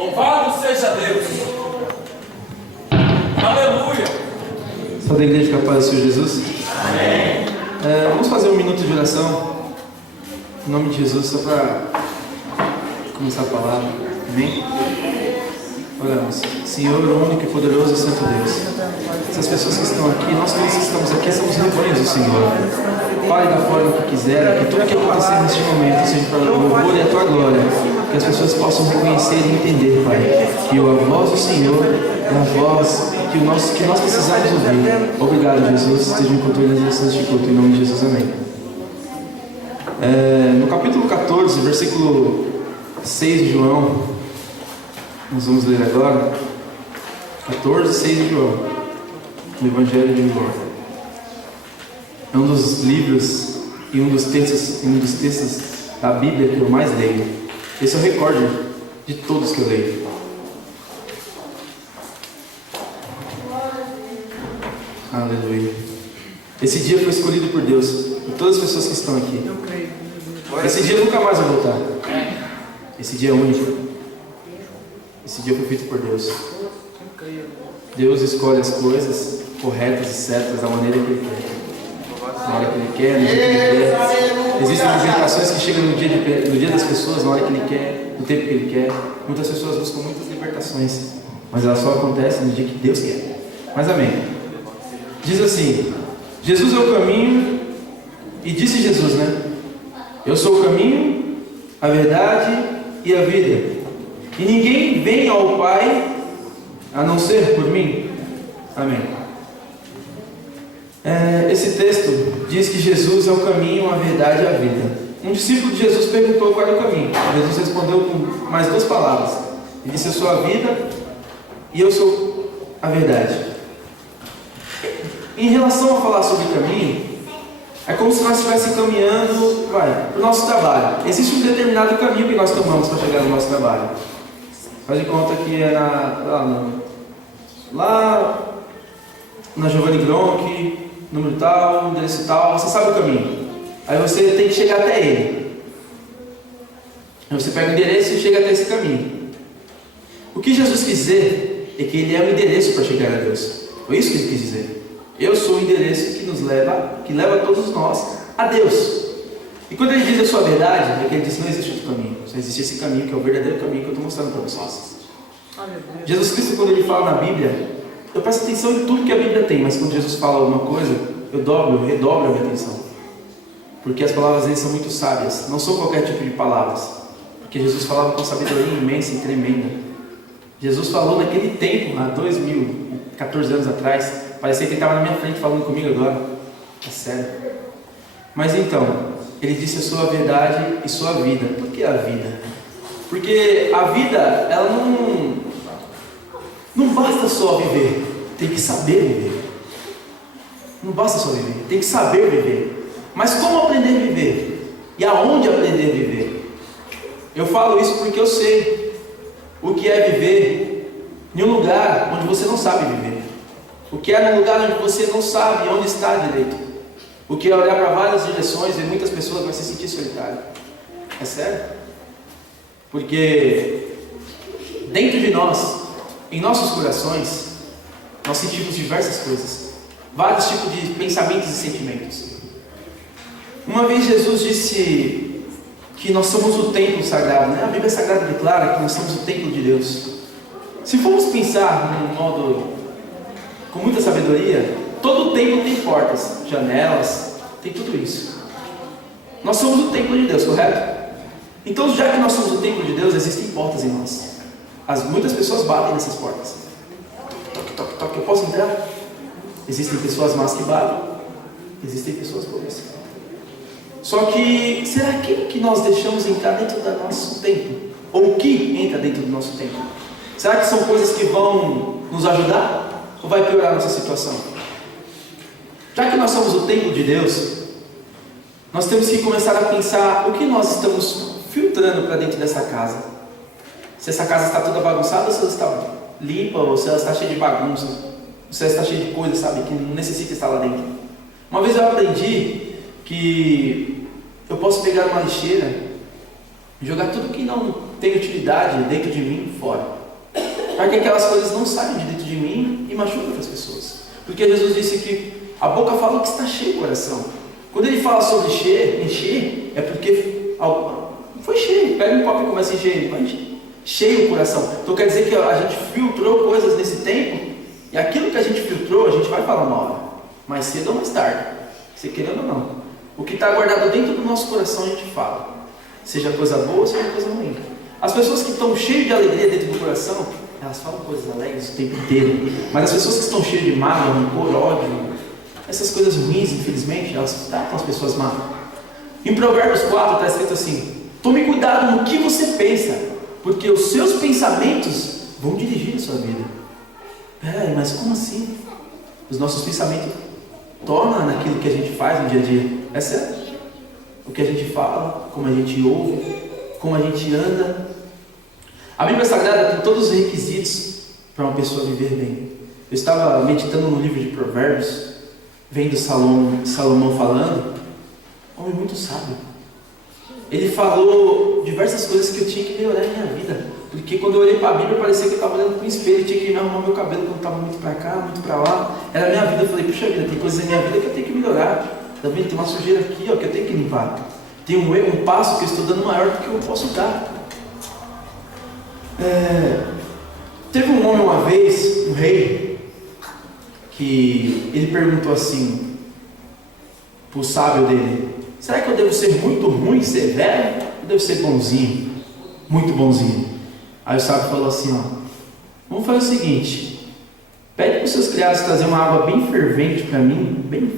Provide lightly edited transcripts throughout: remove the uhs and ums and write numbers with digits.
Louvado seja Deus. Aleluia. Só da igreja com a paz do Senhor Jesus. Amém. Vamos fazer um minuto de oração. Em nome de Jesus, só para começar a palavra. Amém? Oramos. Senhor, o único e poderoso e santo Deus. Essas pessoas que estão aqui, nós todos que estamos aqui, somos rebanhos do Senhor. Fale da forma que quiser, que tudo que acontecer neste momento seja para o louvor e a tua glória. Que as pessoas possam reconhecer e entender, Pai, que a voz do Senhor é a voz que nós precisamos ouvir. Obrigado, Jesus. Esteja em controle das lições de culto. Em nome de Jesus, amém. No capítulo 14, versículo 6 de João, nós vamos ler agora. 14, 6 de João, no Evangelho de João. É um dos livros e um dos textos da Bíblia que eu mais leio. Esse é o recorde de todos que eu leio. Aleluia. Esse dia foi escolhido por Deus, por todas as pessoas que estão aqui. Esse dia nunca mais vai voltar. Esse dia é único. Esse dia foi feito por Deus. Deus escolhe as coisas corretas e certas da maneira que Ele quer. Na hora que Ele quer, no dia que Ele quer. Existem libertações que chegam no dia das pessoas, na hora que Ele quer, no tempo que Ele quer. Muitas pessoas buscam muitas libertações, mas elas só acontecem no dia que Deus quer. Mas amém. Diz assim: Jesus é o caminho, e disse Jesus, né? Eu sou o caminho, a verdade e a vida. E ninguém vem ao Pai a não ser por mim. Amém. Esse texto diz que Jesus é o caminho, a verdade e a vida. Um discípulo de Jesus perguntou qual era o caminho. Jesus respondeu com mais duas palavras. Ele disse: eu sou a vida e eu sou a verdade. Em relação a falar sobre caminho, é como se nós estivéssemos caminhando para o nosso trabalho. Existe um determinado caminho que nós tomamos para chegar no nosso trabalho. Faz de conta que é lá na Giovanni Gronk, número tal, endereço tal, você sabe o caminho. Aí você tem que chegar até ele. Aí você pega o endereço e chega até esse caminho. O que Jesus quis dizer é que ele é o endereço para chegar a Deus. Foi isso que ele quis dizer. Eu sou o endereço que leva todos nós a Deus. E quando ele diz a sua verdade, é que ele diz: não existe outro caminho, só existe esse caminho que é o verdadeiro caminho que eu estou mostrando para vocês. Jesus Cristo, quando ele fala na Bíblia, eu presto atenção em tudo que a Bíblia tem, mas quando Jesus fala alguma coisa, eu redobro a minha atenção, porque as palavras dele são muito sábias, não são qualquer tipo de palavras, porque Jesus falava com sabedoria imensa e tremenda. Jesus falou naquele tempo, há 2014 anos atrás, parecia que ele estava na minha frente falando comigo agora. É sério. Mas então, ele disse: eu sou a verdade e sou a vida. Por que a vida? Porque a vida, ela não basta só viver, tem que saber viver. Não basta só viver, tem que saber viver. Mas como aprender a viver? E aonde aprender a viver? Eu falo isso porque eu sei o que é viver em um lugar onde você não sabe viver. O que é num lugar onde você não sabe onde está direito. O que é olhar para várias direções e muitas pessoas vão se sentir solitário. É sério? Porque dentro de nós, em nossos corações, nós sentimos diversas coisas. Vários tipos de pensamentos e sentimentos. Uma vez Jesus disse que nós somos o templo sagrado, né? A Bíblia Sagrada declara que nós somos o templo de Deus. Se formos pensar num modo com muita sabedoria, todo o templo tem portas, janelas, tem tudo isso. Nós somos o templo de Deus, correto? Então, já que nós somos o templo de Deus, existem portas em nós. Muitas pessoas batem nessas portas. Toque, toque, toque, eu posso entrar? Existem pessoas más que batem, existem pessoas boas. Só que, será que nós deixamos entrar dentro do nosso templo? Ou o que entra dentro do nosso templo? Será que são coisas que vão nos ajudar? Ou vai piorar a nossa situação? Já que nós somos o templo de Deus, nós temos que começar a pensar o que nós estamos filtrando para dentro dessa casa. Se essa casa está toda bagunçada, ou se ela está limpa, ou se ela está cheia de bagunça, ou se ela está cheia de coisas, sabe, que não necessita estar lá dentro. Uma vez eu aprendi que eu posso pegar uma lixeira e jogar tudo que não tem utilidade dentro de mim e fora. Para que aquelas coisas não saiam de dentro de mim e machuquem outras pessoas. Porque Jesus disse que a boca fala o que está cheio o coração. Quando ele fala sobre encher, é porque foi cheio. Pega um copo e começa a encher, vai encher. Cheio o coração. Então quer dizer que a gente filtrou coisas nesse tempo, e aquilo que a gente filtrou, a gente vai falar uma hora, mais cedo ou mais tarde, você querendo ou não. O que está guardado dentro do nosso coração a gente fala, seja coisa boa, seja coisa ruim. As pessoas que estão cheias de alegria dentro do coração, elas falam coisas alegres o tempo inteiro. Mas as pessoas que estão cheias de mágoa, rancor, ódio, essas coisas ruins, infelizmente, elas tratam as pessoas mal. Em Provérbios 4 está escrito assim: tome cuidado no que você pensa, porque os seus pensamentos vão dirigir a sua vida. Mas como assim? Os nossos pensamentos tornam naquilo que a gente faz no dia a dia. É sério. O que a gente fala, como a gente ouve, como a gente anda. A Bíblia Sagrada tem todos os requisitos para uma pessoa viver bem. Eu estava meditando no livro de Provérbios, vendo Salomão falando, homem muito sábio. Ele falou diversas coisas que eu tinha que melhorar em minha vida. Porque quando eu olhei para a Bíblia, parecia que eu estava olhando para um espelho, eu tinha que me arrumar meu cabelo quando estava muito para cá, muito para lá. Era a minha vida. Eu falei, puxa vida, tem coisas na minha vida que eu tenho que melhorar. Tá vendo? Tem uma sujeira aqui, ó, que eu tenho que limpar. Tem um passo que eu estou dando maior do que eu posso dar. Teve um homem uma vez, um rei, que ele perguntou assim para o sábio dele: será que eu devo ser muito ruim, severo, ou devo ser bonzinho, muito bonzinho? Aí o sábio falou assim: vamos fazer o seguinte, pede para os seus criados trazer uma água bem fervente para mim, bem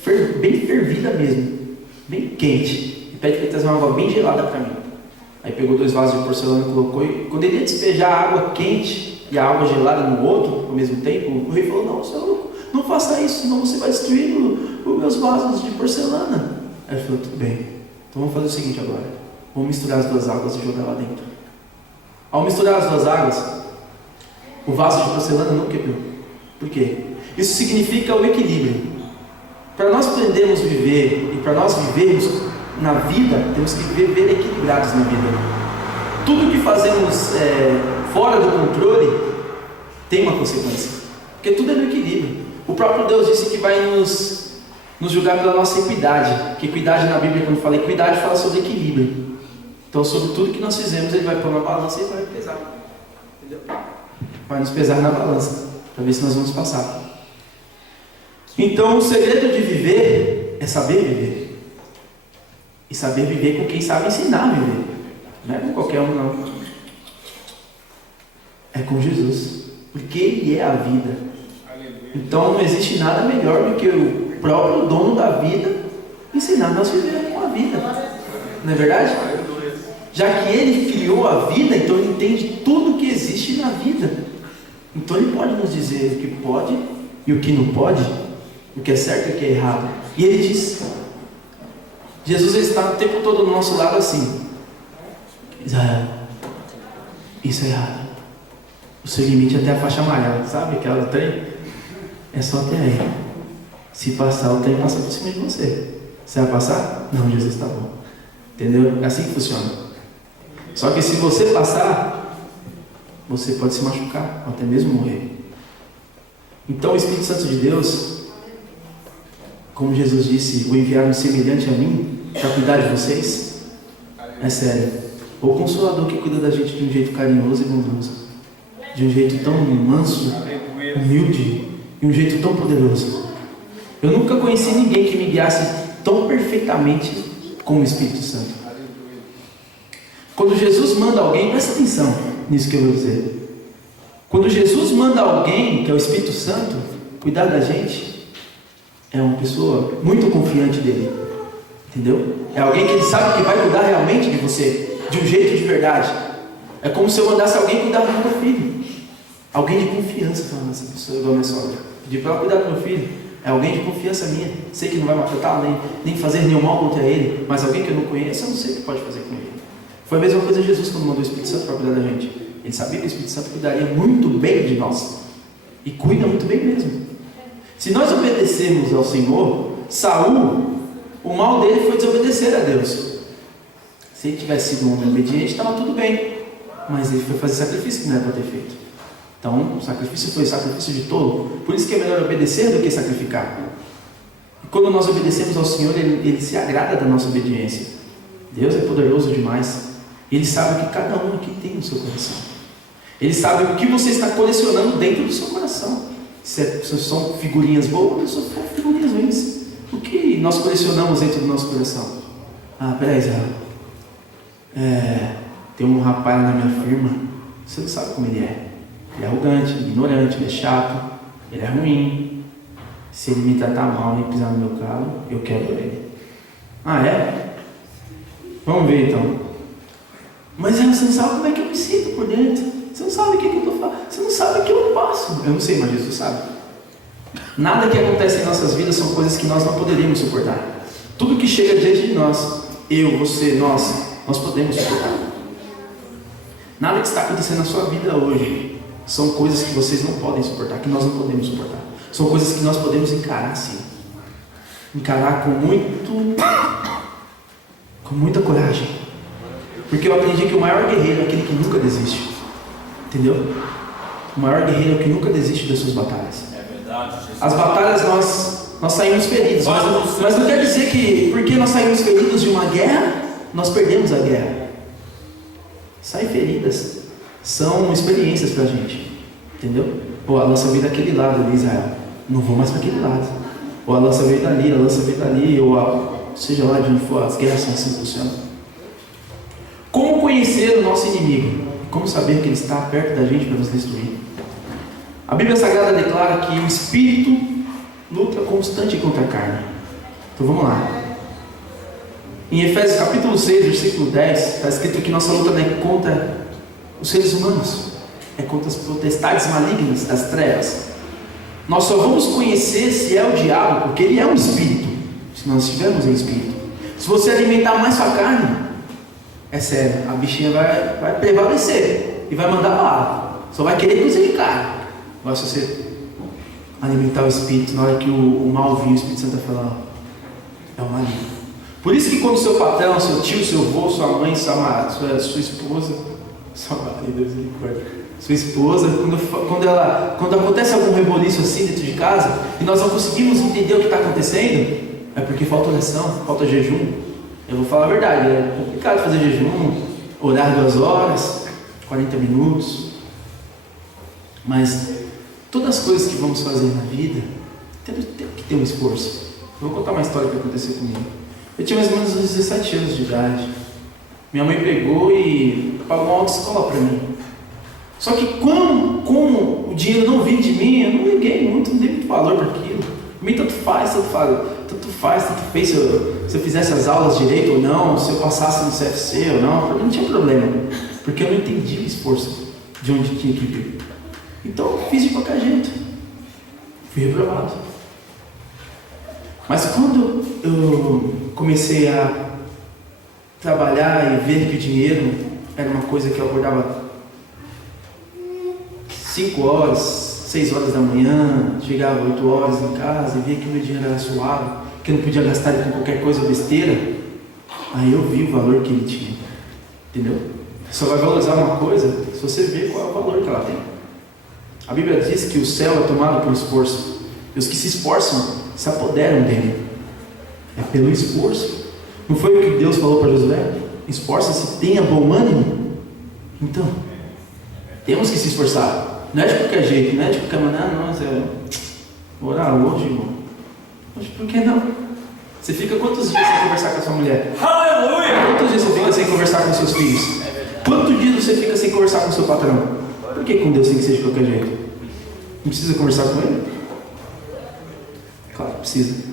fervida mesmo, bem quente, e pede para ele trazer uma água bem gelada para mim. Aí pegou 2 vasos de porcelana e colocou, e quando ele ia despejar a água quente e a água gelada no outro ao mesmo tempo, o rei falou: não, você é louco, não faça isso, senão você vai destruir os meus vasos de porcelana. Aí ele falou: tudo bem, então vamos fazer o seguinte agora, vamos misturar as 2 águas e jogar lá dentro. Ao misturar as 2 águas, o vaso de porcelana não quebrou. Por quê? Isso significa o equilíbrio. Para nós aprendermos a viver, e para nós vivermos na vida, temos que viver equilibrados na vida. Tudo que fazemos fora do controle tem uma consequência, porque tudo é no equilíbrio. O próprio Deus disse que vai nos julgar pela nossa equidade, que equidade na Bíblia, quando fala equidade, fala sobre equilíbrio. Então, sobre tudo que nós fizemos, Ele vai pôr na balança e vai pesar. Entendeu? Vai nos pesar na balança, para ver se nós vamos passar. Então, o segredo de viver é saber viver. E saber viver com quem sabe ensinar a viver. Não é com qualquer um, não. É com Jesus. Porque Ele é a vida. Então, não existe nada melhor do que o próprio dono da vida ensinar nós a viver com a vida. Não é verdade? Já que Ele criou a vida, então Ele entende tudo que existe na vida. Então Ele pode nos dizer o que pode e o que não pode, o que é certo e o que é errado. E Ele diz: Jesus está o tempo todo do nosso lado assim: Israel, isso é errado. O seu limite é até a faixa amarela, sabe aquela do trem? É só até aí. Se passar, o trem passa por cima de você. Você vai passar? Não, Jesus está bom. Entendeu? É assim que funciona. Só que se você passar, você pode se machucar, ou até mesmo morrer. Então o Espírito Santo de Deus, como Jesus disse, o enviaram semelhante a mim, para cuidar de vocês. É sério. O Consolador que cuida da gente de um jeito carinhoso e bondoso, de um jeito tão manso, humilde, e um jeito tão poderoso. Eu nunca conheci ninguém que me guiasse tão perfeitamente como o Espírito Santo. Quando Jesus manda alguém, presta atenção nisso que eu vou dizer. Quando Jesus manda alguém, que é o Espírito Santo, cuidar da gente, é uma pessoa muito confiante dele. Entendeu? É alguém que ele sabe que vai cuidar realmente de você, de um jeito de verdade. É como se eu mandasse alguém cuidar do meu filho. Alguém de confiança, falando essa pessoa, igual a minha sogra. Pedir para ela cuidar do meu filho. É alguém de confiança minha. Sei que não vai maltratar, nem fazer nenhum mal contra ele, mas alguém que eu não conheço, eu não sei o que pode fazer com ele. Foi a mesma coisa Jesus quando mandou o Espírito Santo para cuidar da gente. Ele sabia que o Espírito Santo cuidaria muito bem de nós. E cuida muito bem mesmo. Se nós obedecermos ao Senhor, Saul, o mal dele foi desobedecer a Deus. Se ele tivesse sido um homem obediente, estava tudo bem. Mas ele foi fazer sacrifício que não era para ter feito. Então, o sacrifício foi sacrifício de tolo. Por isso que é melhor obedecer do que sacrificar. E quando nós obedecemos ao Senhor, Ele se agrada da nossa obediência. Deus é poderoso demais. Ele sabe o que cada um aqui tem no seu coração. Ele sabe o que você está colecionando dentro do seu coração. Se são figurinhas boas ou são figurinhas ruins. O que nós colecionamos dentro do nosso coração? Peraí, Israel. Tem um rapaz na minha firma. Você não sabe como ele é. Ele é arrogante, ignorante, ele é chato, ele é ruim. Se ele me tratar mal e pisar no meu calo, eu quebro ele. É? Vamos ver então. Mas você não sabe como é que eu me sinto por dentro. Você não sabe o que eu estou falando. Você não sabe o que eu passo. Eu não sei, mas Jesus sabe. Nada que acontece em nossas vidas são coisas que nós não poderíamos suportar. Tudo que chega diante de nós, eu, você, nós podemos suportar. Nada que está acontecendo na sua vida hoje são coisas que vocês não podem suportar, que nós não podemos suportar. São coisas que nós podemos encarar, sim. Encarar com muita coragem. Porque eu aprendi que o maior guerreiro é aquele que nunca desiste. Entendeu? O maior guerreiro é o que nunca desiste das suas batalhas. É verdade, Jesus. As batalhas nós saímos feridos. Mas não quer dizer que porque nós saímos feridos de uma guerra, nós perdemos a guerra. Sair feridas são experiências pra gente. Entendeu? A lança veio daquele lado ali, Israel. Não vou mais para aquele lado. Ou a lança veio dali, ou seja lá de onde for, as guerras são assim funcionam. Como conhecer o nosso inimigo? Como saber que ele está perto da gente para nos destruir? A Bíblia Sagrada declara que o Espírito luta constante contra a carne. Então vamos lá. Em Efésios capítulo 6, versículo 10, está escrito que nossa luta não é contra os seres humanos, é contra as potestades malignas das trevas. Nós só vamos conhecer se é o diabo, porque ele é um espírito, se nós estivermos em espírito. Se você alimentar mais sua carne, é sério, a bichinha vai prevalecer e vai mandar bala. Só vai querer crucificar. Mas se você alimentar o espírito, na hora que o mal vir, o Espírito Santo vai falar: é o maligno. Por isso que quando seu patrão, seu tio, seu avô, sua mãe, sua esposa, sua esposa, quando acontece algum reboliço assim dentro de casa e nós não conseguimos entender o que está acontecendo, é porque falta oração, falta jejum. Eu vou falar a verdade, é complicado fazer jejum, orar 2 horas, 40 minutos, mas todas as coisas que vamos fazer na vida tem que ter um esforço. Eu vou contar uma história que aconteceu comigo. Eu tinha mais ou menos uns 17 anos de idade. Minha mãe pegou e pagou uma autoescola para mim. Só que como o dinheiro não vinha de mim, eu não liguei muito, não dei muito valor para aquilo. Para mim tanto faz, tanto fez se eu fizesse as aulas direito ou não, se eu passasse no CFC ou não, para mim não tinha problema, porque eu não entendi o esforço de onde tinha que vir. Então eu fiz de qualquer jeito, fui reprovado. Mas quando eu comecei a trabalhar e ver que o dinheiro era uma coisa que eu acordava 5 horas, 6 horas da manhã, chegava 8 horas em casa e via que o meu dinheiro era suave, que eu não podia gastar ele com qualquer coisa besteira, aí eu vi o valor que ele tinha, entendeu? Você só vai valorizar uma coisa se você ver qual é o valor que ela tem. A Bíblia diz que o céu é tomado pelo esforço, e os que se esforçam se apoderam dele. É pelo esforço. Não foi o que Deus falou para Josué? Esforça-se, tenha bom ânimo. Então, temos que se esforçar. Não é de qualquer jeito, não é de qualquer maneira, não. Vou orar hoje, irmão. Hoje por que não? Você fica quantos dias sem conversar com a sua mulher? Aleluia! Quantos dias você fica sem conversar com seus filhos? Quantos dias você fica sem conversar com o seu patrão? Por que com Deus tem que ser de qualquer jeito? Não precisa conversar com ele? Claro que precisa.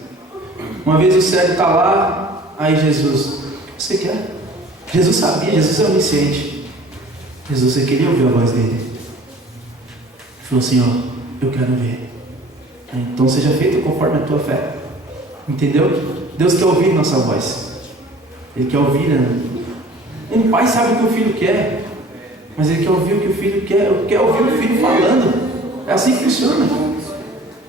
Uma vez o cego está lá, aí Jesus: o que você quer? Jesus sabia, Jesus é onisciente. Jesus, você queria ouvir a voz dele. Ele falou assim: ó, eu quero ver. Então seja feito conforme a tua fé. Entendeu? Deus quer ouvir nossa voz. Ele quer ouvir, né? Um pai sabe o que o filho quer, mas ele quer ouvir o que o filho quer ouvir o filho falando. É assim que funciona.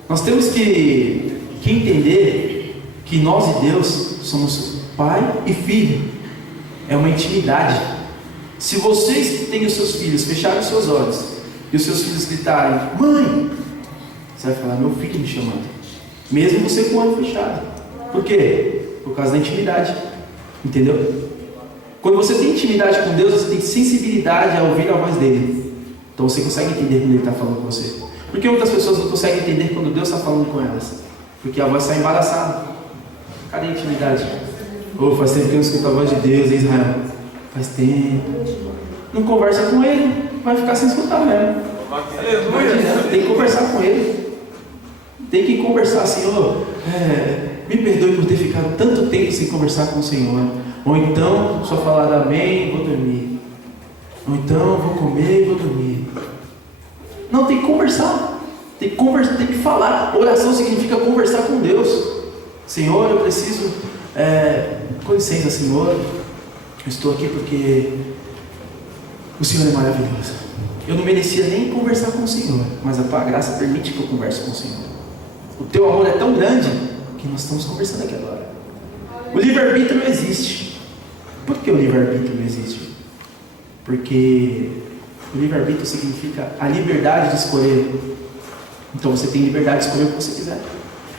Nós temos que entender que nós e Deus somos pai e filho. é uma intimidade. Se vocês que têm os seus filhos fecharem os seus olhos e os seus filhos gritarem, mãe, você vai falar, meu filho me chamando, mesmo você com o olho fechado. Por quê? Por causa da intimidade. Entendeu? Quando você tem intimidade com Deus, você tem sensibilidade a ouvir a voz dele. Então você consegue entender quando ele está falando com você. Por que muitas pessoas não conseguem entender quando Deus está falando com elas? Porque a voz está embaraçada. Cadê a intimidade? Faz tempo que eu não escuto a voz de Deus, hein, Israel? Faz tempo. Não conversa com ele, vai ficar sem escutar mesmo. Tem que conversar com ele. Tem que conversar, Senhor. Me perdoe por ter ficado tanto tempo sem conversar com o Senhor. Ou então, só falar amém e vou dormir. Ou então, vou comer e vou dormir. Não, tem que conversar. Tem que falar. Oração significa conversar com Deus. Senhor, eu preciso. Com licença, Senhor. Eu estou aqui porque o Senhor é maravilhoso. Eu não merecia nem conversar com o Senhor, mas a tua graça permite que eu converse com o Senhor. O teu amor é tão grande que nós estamos conversando aqui agora. O livre-arbítrio não existe. Por que o livre-arbítrio não existe? Porque o livre-arbítrio significa a liberdade de escolher. Então você tem liberdade de escolher o que você quiser.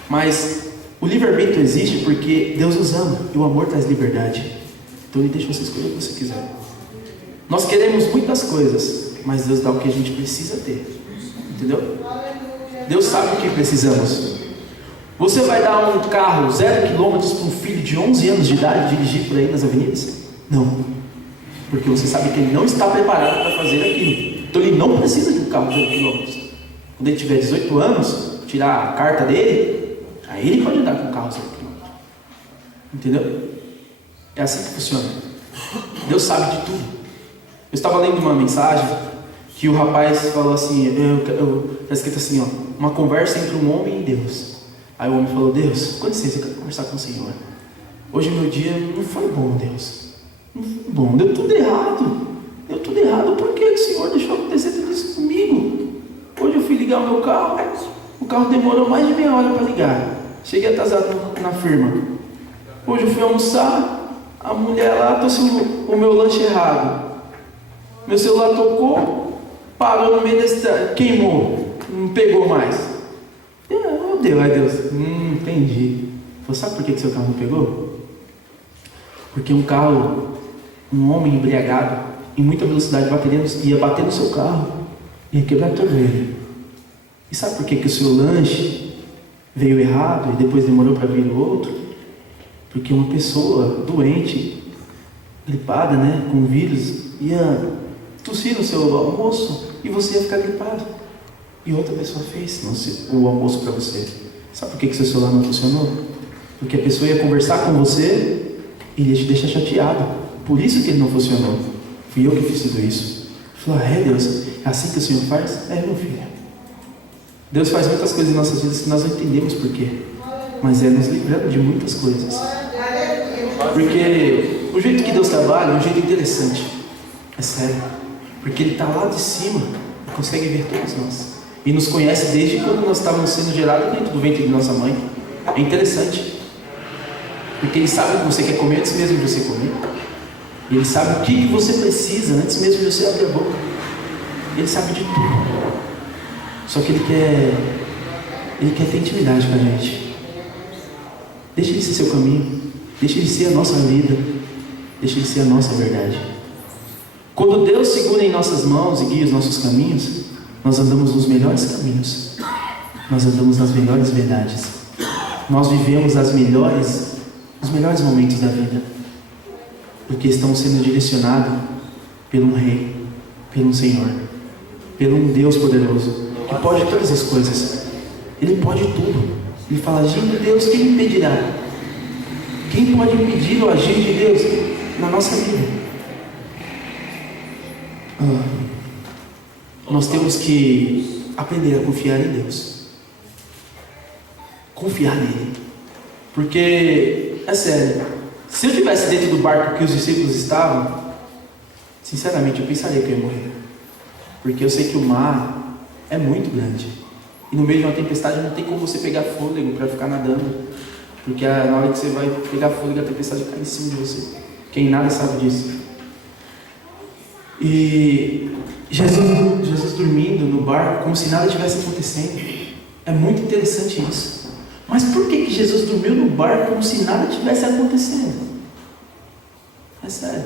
Mas o livre-arbítrio existe porque Deus nos ama e o amor traz liberdade. Então Ele deixa você escolher o que você quiser. Nós queremos muitas coisas, mas Deus dá o que a gente precisa ter. Entendeu? Deus sabe o que precisamos. Você vai dar um carro 0 km para um filho de 11 anos de idade dirigir por aí nas avenidas? Não. Porque você sabe que ele não está preparado para fazer aquilo. Então ele não precisa de um carro 0 km. Quando ele tiver 18 anos, tirar a carta dele, aí ele pode andar com um carro 0 km. Entendeu? É assim que funciona. Deus sabe de tudo. Eu estava lendo uma mensagem que o rapaz falou assim, está escrito assim, uma conversa entre um homem e Deus. Aí o homem falou, Deus, com licença, eu quero conversar com o Senhor. Hoje meu dia não foi bom, Deus. Não foi bom, deu tudo errado. Por que o Senhor deixou acontecer tudo isso comigo? Hoje eu fui ligar o meu carro, o carro demorou mais de meia hora para ligar. Cheguei atrasado na firma. Hoje eu fui almoçar, a mulher lá trouxe o meu lanche errado. Meu celular tocou, parou no meio desse, queimou, não pegou mais. Meu Deus, ai Deus, entendi. Falei, sabe por que seu carro não pegou? Porque um homem embriagado, em muita velocidade, ia bater no seu carro, ia quebrar todo ele. E sabe por que o seu lanche veio errado e depois demorou para vir o outro? Porque uma pessoa doente, gripada, com vírus, ia tossir no seu almoço e você ia ficar gripado. E outra pessoa fez o almoço para você. Sabe por que seu celular não funcionou? Porque a pessoa ia conversar com você e ia te deixar chateado. Por isso que ele não funcionou. Fui eu que fiz tudo isso. Falou, Deus, é assim que o Senhor faz? Meu filho. Deus faz muitas coisas em nossas vidas que nós não entendemos por quê. Mas nos livrando de muitas coisas. Porque o jeito que Deus trabalha é um jeito interessante. É sério. Porque Ele está lá de cima e consegue ver todos nós. E nos conhece desde quando nós estávamos sendo gerados dentro do ventre de nossa mãe. É interessante. Porque Ele sabe o que você quer comer antes mesmo de você comer. Ele sabe o que você precisa antes mesmo de você abrir a boca. Ele sabe de tudo. Só que Ele quer ter intimidade com a gente. Deixa Ele ser seu caminho. Deixa Ele ser a nossa vida. Deixa Ele ser a nossa verdade. Quando Deus segura em nossas mãos e guia os nossos caminhos, nós andamos nos melhores caminhos. Nós andamos nas melhores verdades. Nós vivemos os melhores momentos da vida. Porque estamos sendo direcionados por um Rei, pelo um Senhor, pelo um Deus poderoso, que pode todas as coisas. Ele pode tudo. Ele fala, agindo Deus, quem me impedirá? Quem pode impedir o agir de Deus na nossa vida? Nós temos que aprender a confiar em Deus. Confiar nele. Porque, é sério, se eu estivesse dentro do barco que os discípulos estavam, sinceramente eu pensaria que eu ia morrer. Porque eu sei que o mar é muito grande. E no meio de uma tempestade não tem como você pegar fôlego para ficar nadando. Porque na hora que você vai pegar fôlego, a tempestade cai em cima de você. Quem nada sabe disso. E Jesus dormindo no barco como se nada tivesse acontecendo. É muito interessante isso. Mas por que Jesus dormiu no barco como se nada tivesse acontecendo? É sério.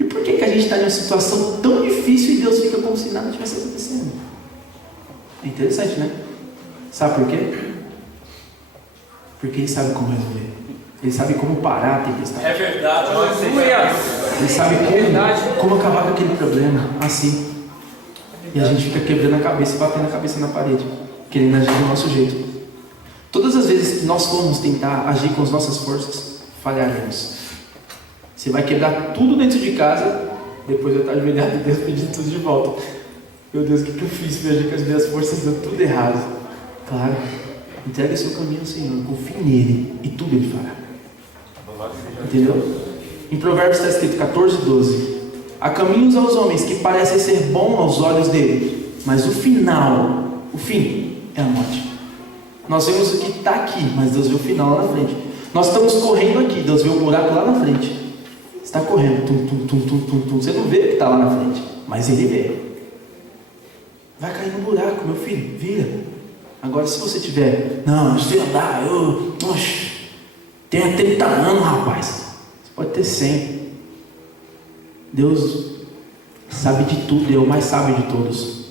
E por que a gente está em uma situação tão difícil e Deus fica como se nada tivesse acontecendo? É interessante, né? Sabe por quê? Porque Ele sabe como resolver. Ele sabe como parar a tempestade. É verdade. Aleluia. Ele sabe como acabar com aquele problema assim. E a gente fica quebrando a cabeça, batendo a cabeça na parede, querendo agir do nosso jeito. Todas as vezes que nós formos tentar agir com as nossas forças, falharemos. Você vai quebrar tudo dentro de casa, depois vai estar ajoelhado e Deus pedindo tudo de volta. Meu Deus, o que eu fiz? Me agir com as minhas forças, deu tudo errado. Claro, entregue o seu caminho ao Senhor, confie nele e tudo Ele fará. Entendeu? Em Provérbios está escrito 14:12: há caminhos aos homens que parecem ser bons aos olhos dele, mas o fim é a morte. Nós vemos o que está aqui, mas Deus vê o final lá na frente. Nós estamos correndo aqui, Deus vê o buraco lá na frente. Você está correndo, você não vê o que está lá na frente, mas Ele vê. Vai cair no buraco, meu filho, vira. Agora, se você tiver, não, eu sei andar, tenho 30 anos, rapaz. Você pode ter 100. Deus sabe de tudo, Ele é o mais sábio de todos.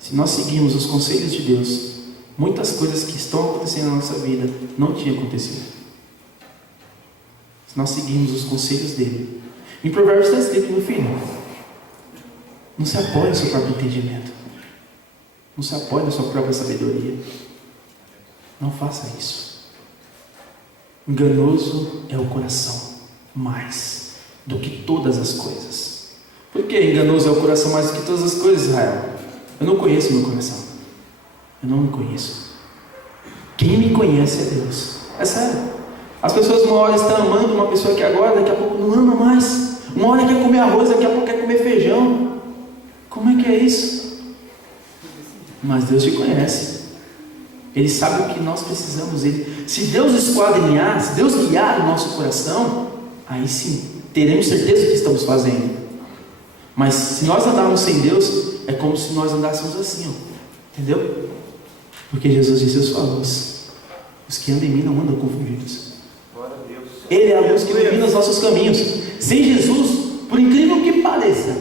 Se nós seguirmos os conselhos de Deus, muitas coisas que estão acontecendo na nossa vida não tinham acontecido. Se nós seguirmos os conselhos dele. Em Provérbios está escrito, meu filho, não se apoie no seu próprio entendimento. Não se apoie na sua própria sabedoria. Não faça isso. Enganoso é o coração, mais do que todas as coisas. Por que enganoso é o coração mais do que todas as coisas, Israel? Eu não conheço o meu coração. Eu não me conheço. Quem me conhece é Deus. É sério. As pessoas uma hora estão amando uma pessoa que agora, daqui a pouco não ama mais. Uma hora quer comer arroz, daqui a pouco quer comer feijão. Como é que é isso? Mas Deus te conhece. Ele sabe o que nós precisamos. Se Deus esquadrinhar, se Deus guiar o nosso coração, aí sim, teremos certeza do que estamos fazendo. Mas se nós andarmos sem Deus, é como se nós andássemos assim, ó. Entendeu? Porque Jesus disse: eu sou a luz. Os que andam em mim não andam confundidos. Ele é a luz que ilumina os nossos caminhos. Sem Jesus, por incrível que pareça,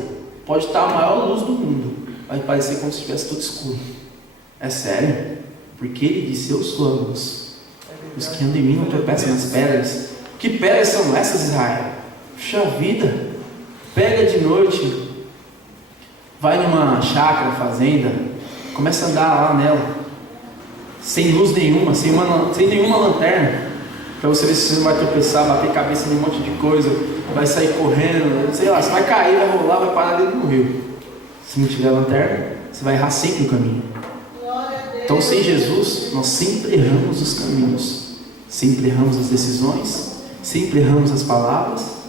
pode estar a maior luz do mundo, vai parecer como se estivesse tudo escuro. É sério. Porque Ele disse: eu sou a luz. Os que andam em mim não tropeçam nas pedras. Que pedras são essas, Israel? Puxa vida. Pega de noite, vai numa chácara, fazenda, começa a andar lá nela, sem luz nenhuma, sem nenhuma lanterna, para você ver se você não vai tropeçar, bater cabeça em um monte de coisa, vai sair correndo, sei lá, você vai cair, vai rolar, vai parar dentro do rio. Se não tiver lanterna, você vai errar sempre o caminho. Então, sem Jesus, nós sempre erramos os caminhos, sempre erramos as decisões, sempre erramos as palavras.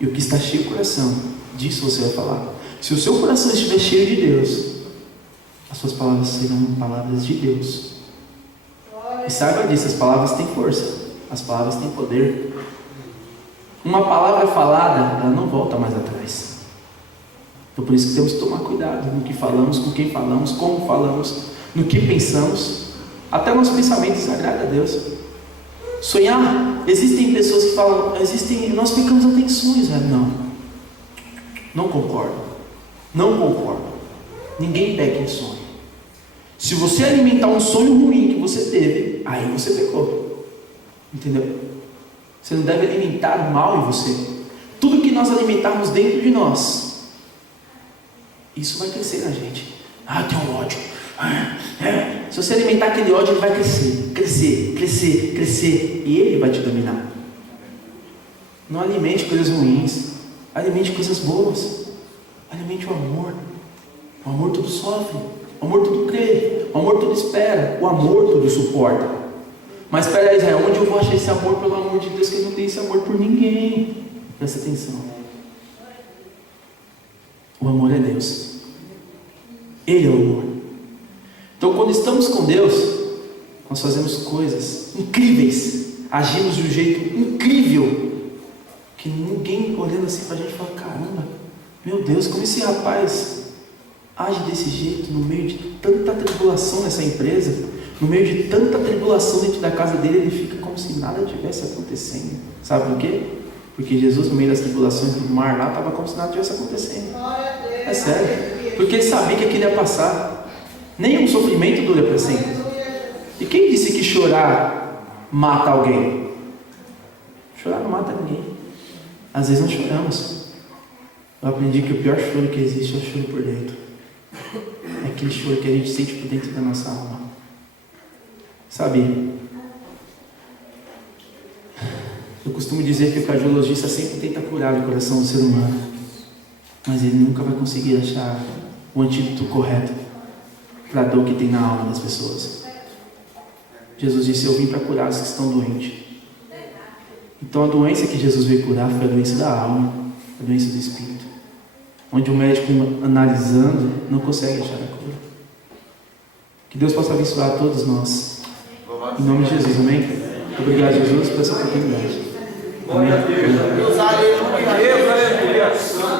E o que está cheio do coração, disso você vai falar. Se o seu coração estiver cheio de Deus, as suas palavras serão palavras de Deus. E saiba disso, as palavras têm força, as palavras têm poder. Uma palavra falada, ela não volta mais atrás. Então por isso que temos que tomar cuidado no que falamos, com quem falamos, como falamos, no que pensamos. Até o nosso pensamento desagrada a Deus. Sonhar, existem pessoas que falam, nós pecamos até em sonhos, velho. Não concordo. Ninguém peca em sonho. Se você alimentar um sonho ruim que você teve, aí você pecou. Entendeu? Você não deve alimentar o mal em você. Tudo que nós alimentarmos dentro de nós, isso vai crescer na gente. Tem um ódio. Se você alimentar aquele ódio, ele vai crescer, e ele vai te dominar. Não alimente coisas ruins, alimente coisas boas. Alimente o amor. O amor tudo sofre, o amor tudo crê, o amor tudo espera, o amor tudo suporta. Mas espera aí, Israel, onde eu vou achar esse amor, pelo amor de Deus, que eu não tenho esse amor por ninguém? Presta atenção. O amor é Deus. Ele é o amor. Então, quando estamos com Deus, nós fazemos coisas incríveis, agimos de um jeito incrível. que ninguém olhando assim para a gente fala, caramba, meu Deus, como esse rapaz age desse jeito no meio de tanta tribulação nessa empresa, no meio de tanta tribulação dentro da casa dele, ele fica como se nada tivesse acontecendo. Sabe por quê? Porque Jesus, no meio das tribulações do mar lá, estava como se nada tivesse acontecendo. É sério. Porque ele sabia que aquilo ia passar. Nenhum sofrimento dura para sempre. E quem disse que chorar mata alguém? Chorar não mata ninguém. Às vezes não choramos. Eu aprendi que o pior choro que existe é o choro por dentro. É aquele choro que a gente sente por dentro da nossa alma. Sabe? Eu costumo dizer que o cardiologista sempre tenta curar o coração do ser humano, mas ele nunca vai conseguir achar o antídoto correto para a dor que tem na alma das pessoas. Jesus disse: eu vim para curar os que estão doentes. Então a doença que Jesus veio curar foi a doença da alma, a doença do espírito, onde o médico, analisando, não consegue achar a cura. Que Deus possa abençoar a todos nós, em nome de Jesus, amém? Muito obrigado, Jesus, por essa oportunidade. Glória a Deus. Amém. Deus, aleluia.